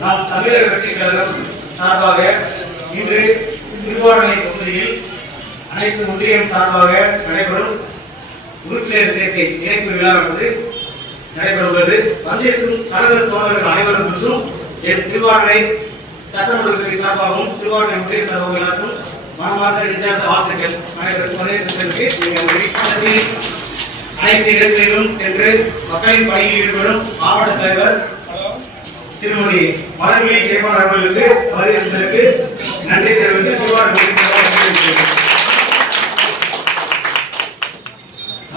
நாம் தமிழர் வெற்றி கழகம் சார்பாக இன்று திருவாரணை பகுதியில் அனைத்து ஒன்றியம் சார்பாக நடைபெறும் உறுப்பினர் சேர்க்கை இணைப்பு விழாவானது நடைபெறுகிறது. வந்திருக்கும் கழகர் தோழர்கள் அனைவரும் மற்றும் என் திருவாரணை சட்டமன்ற சார்பாகவும் திருவாரணை ஒன்றிய சார்பாகவும் எல்லாருக்கும் மனமார்ந்த நெஞ்சார்ந்த வாழ்த்துக்கள். அனைத்து இடங்களிலும் சென்று மக்களின் பணியில் ஈடுபடும் மாவட்ட தலைவர் திருமதி மலர்விழி ஜெயபால் அவர்களுக்கு வருகிறதற்கு நன்றி தெரிவித்து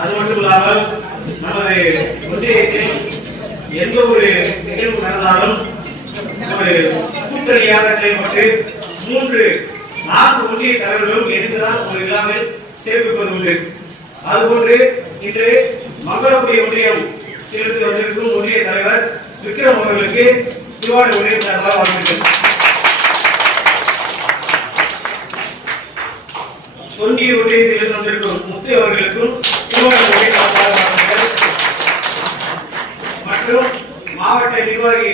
அது மட்டுமில்லாமல் நமது ஒன்றியத்தில் எந்த ஒரு நிகழ்வு நடந்தாலும் ஒரு கூட்டணியாக செயல்பட்டு 3-4 ஒன்றிய தலைவர்களும் இணைந்துதான் ஒரு விழாவில் சேர்ப்பிப்பது உண்டு. அதுபோன்று இன்று மங்களக்குடி ஒன்றியம் சேர்த்து வந்திருக்கும் ஒன்றிய தலைவர் விக்ரம் அவர்களுக்கு திருவாரூர் ஒன்றியம் சார்பாக வாழ்த்துக்கள். தொண்டியூர் ஒன்றியத்தில் வந்திருக்கும் முத்து அவர்களுக்கும் திருவாரூர் ஒன்றிய சார்பாக வாழ்த்துக்கள். மற்றும் மாவட்ட நிர்வாகி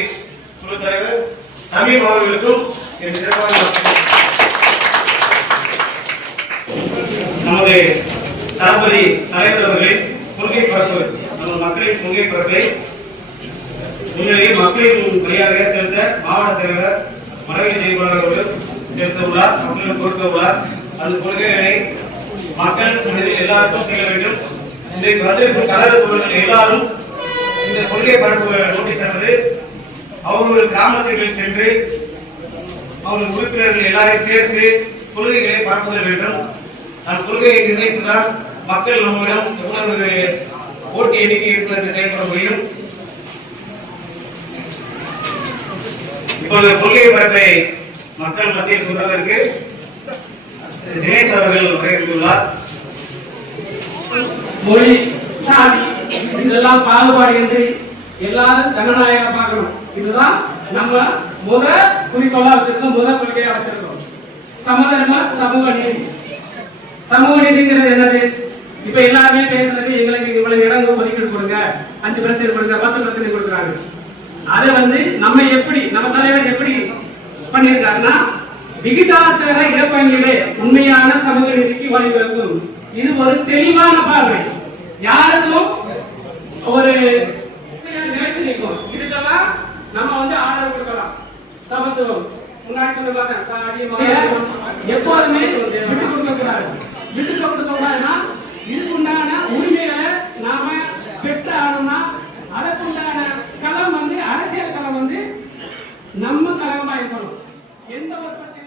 குழு தலைவர் தமிழ் அவர்களுக்கும் என் சிறப்பாக நமது தளபதி தலைவர் அவர்களின் கொள்கை பரப்பு நம்ம மக்களின் கொள்கை பரப்பை முன்னிலையில் மக்களின் வழியாக செலுத்த மாவட்ட தலைவர் மலர்விழி ஜெயபால் அவர்கள் செலுத்த உள்ளார், மக்களுக்கு கொடுக்க உள்ளார். அந்த கொள்கைகளை மக்கள் மனதில் எல்லாருக்கும் செய்ய வேண்டும். இன்றைக்கு வந்திருக்கும் கழக தோழர்கள் எல்லாரும் இந்த கொள்கை பரப்பு நோட்டீஸ் ஆனது அவர்கள் கிராமத்தில் சென்று அவர்கள் உறுப்பினர்கள் எல்லாரையும் சேர்த்து கொள்கைகளை பரப்புதல் வேண்டும். அந்த கொள்கையை நிர்ணயித்துதான் மக்கள் நம்மிடம் எவ்வளவு ஓட்டு எண்ணிக்கை இருப்பதற்கு செயல்பட முடியும். இப்பொழுது கொள்கை பரப்பை மக்கள் மத்தியில் சொல்வதற்கு தினேஷ் அவர்கள் உரையாற்றியுள்ளார். மொழி, சாதி இதெல்லாம் பாகுபாடு என்று எல்லாரும் ஜனநாயகம் பார்க்கணும். இதுதான் நம்ம குறிக்கோளா வச்சிருக்கோம், கொள்கையா வச்சிருக்கோம். சமதர்ம சமூக நீதி. சமூக நீதிங்கிறது என்னது? இப்ப எல்லாருமே பேசுறது எங்களுக்கு இவ்வளவு இடம் ஒதுக்கீடு கொடுங்க, 5% கொடுங்க, 10% கொடுக்குறாங்க. அதை நம்ம எப்படி நம்ம தலைவர் எப்படி பண்ணியிருக்காருன்னா விகிதாச்சார இடப்பங்கீடு உண்மையான சமூக நீதிக்கு வழிவகுக்கும். இது ஒரு தெளிவான பார்வை, யாருக்கும் ஒரு நிலைச்சு நிற்கும். இதுக்கெல்லாம் நம்ம ஆதரவு கொடுக்கலாம். சமத்துவம் முன்னாடி சொல்லுவாங்க, எப்போதுமே விட்டு கொடுக்க கூடாது. விட்டு கொடுக்க கூடாதுன்னா இதுக்குண்டான உரிமைகளை நாம பெற்று ஆகணும்னா அதற்குண்டான களம் அரசியல் களம் நம்ம களமா இருக்கணும். எந்த ஒரு பிரச்சனை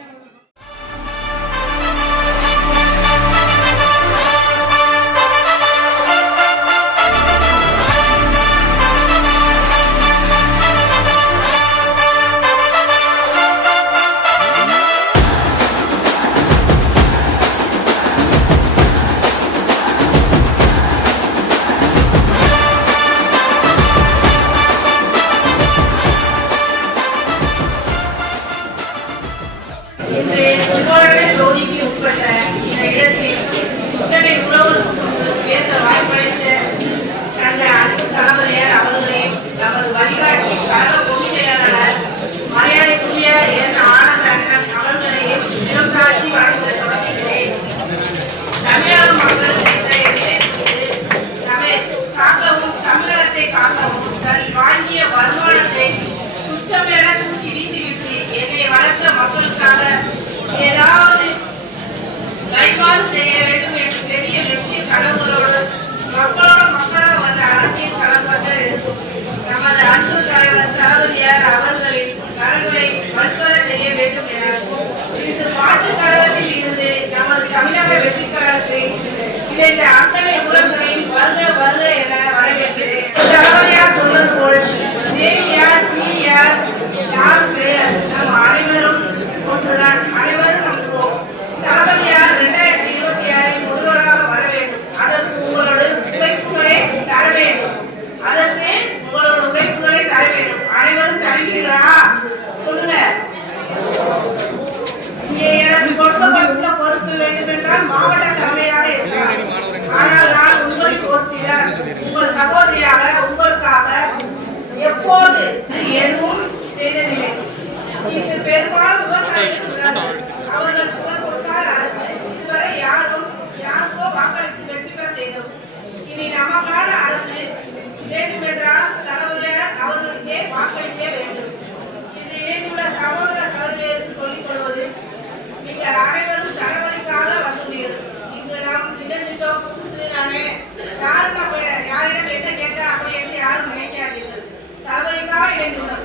மக்களுக்காக ஏதாவது கைமாறு செய்ய வேண்டும் என்று பெரிய லட்சிய கனவுகளோடு மக்களாக அரசியல் களப்பட்டு நமது அன்பு தலைவர் தளபதியார் அவர்களின் கனவுகளை வலுப்பெற செய்ய வேண்டும் என இன்று மாற்றுக் கழகத்தில் இருந்து நமது தமிழக வெற்றி கழகத்தை இணைந்த அத்தனை உறவுகளையும் வருக வருக என வரவேற்கிறேன். தளபதியார் சொன்னது போல் யார் யார் பெயர் நம் அனைவரும் ஒன்றுதான், அனைவரும் நம்புவோம். தளபதியார் 2026 முதல்வராக வர வேண்டும். அதற்கு உங்களோட உழைப்புகளை தர வேண்டும். அனைவரும் தருவீர்களா சொல்லுங்க. இங்கே எனக்கு கொடுக்கப்பட்டுள்ள பொறுப்பு வேண்டும் என்றால் மாவட்ட தலைமையாக இருக்கிறார். ஆனால் நான் உங்களின் பொறுப்பில் உங்கள் சகோதரியாக உங்களுக்காக எப்போது எதுவும் செய்ததில்லை. நீங்கள் அனைவரும் தளபதிக்காக வந்துள்ளீர்கள். இங்கு நாம் இணைஞ்சிட்டோம், புதுசு தானே, யாரும் நம்ம யாரிடம் என்ன கேட்க அப்படி என்று யாரும் நினைக்காதீர்கள். தளபதிக்காக இணைந்துள்ளோம்.